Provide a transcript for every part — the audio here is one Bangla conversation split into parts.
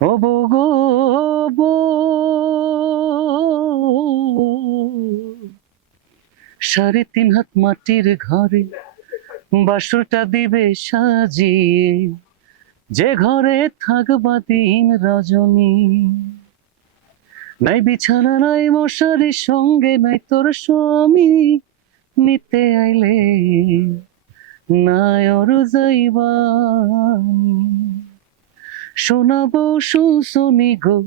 ও বউ গো বউ, 3.5 হাত মাটির ঘরে বাসরটা দিবে সাজিয়ে, যে ঘরে থাকবা দিন রজনী। নাই বিছানা নাই মশারি, সঙ্গে নাই তোর স্বামী, নিতে আইলে নাই ওর যাইবানি। শোনাবো শুনছনি গো,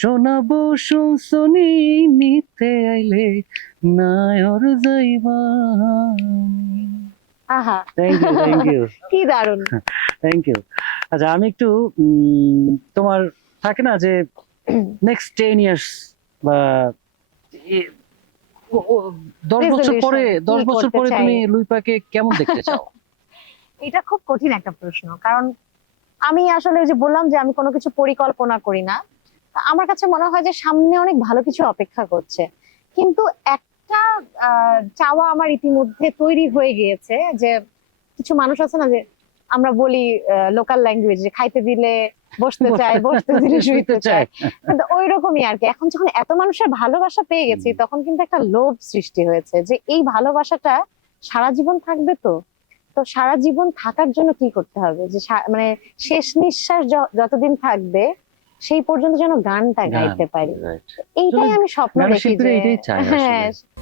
শোনাবো শুনছনি, নিতে আইলে নাই ওর যাইবানি। আহা, থ্যাংক ইউ, থ্যাংক ইউ, কি দারুণ। Thank you. আচ্ছা, আমি একটু তোমার থাকে না যে নেক্সট 10 ইয়ার্স বা এ- 10 বছর পরে, Resolution, 10 বছর কি পরে করতে তুমি চাই? লুইপাকে কেমন দেখতে চাও? এটা খুব কঠিন একটা প্রশ্ন, কারণ আমি আসলে ওই যে বললাম যে আমি কোনো কিছু পরিকল্পনা করি না। আমার কাছে মনে হয় যে সামনে অনেক ভালো কিছু অপেক্ষা করছে, কিন্তু একটা চাওয়া আমার ইতিমধ্যে তৈরি হয়ে গিয়েছে, যে কিছু মানুষ আছে না, যে আমরা বলি লোকাল ল্যাঙ্গুয়েজ, যে খাইতে দিলে বসতে চায়, বসতে দিলে শুইতে চায়। কিন্তু ওই রকমই আর কি। এখন যখন এত মানুষের ভালোবাসা পেয়ে গেছি, তখন কিন্তু একটা লোভ সৃষ্টি হয়েছে যে এই ভালোবাসাটা সারা জীবন থাকবে। তো তো সারা জীবন থাকার জন্য কি করতে হবে, যে মানে শেষ নিঃশ্বাস যতদিন থাকবে সেই পর্যন্ত যেন গানটা গান, গাইতে পারি। রাইট। এইটাই আমি স্বপ্ন গানের দেখি শিল্পীরা যে, এটাই চায় হ্যাঁ, আসলে।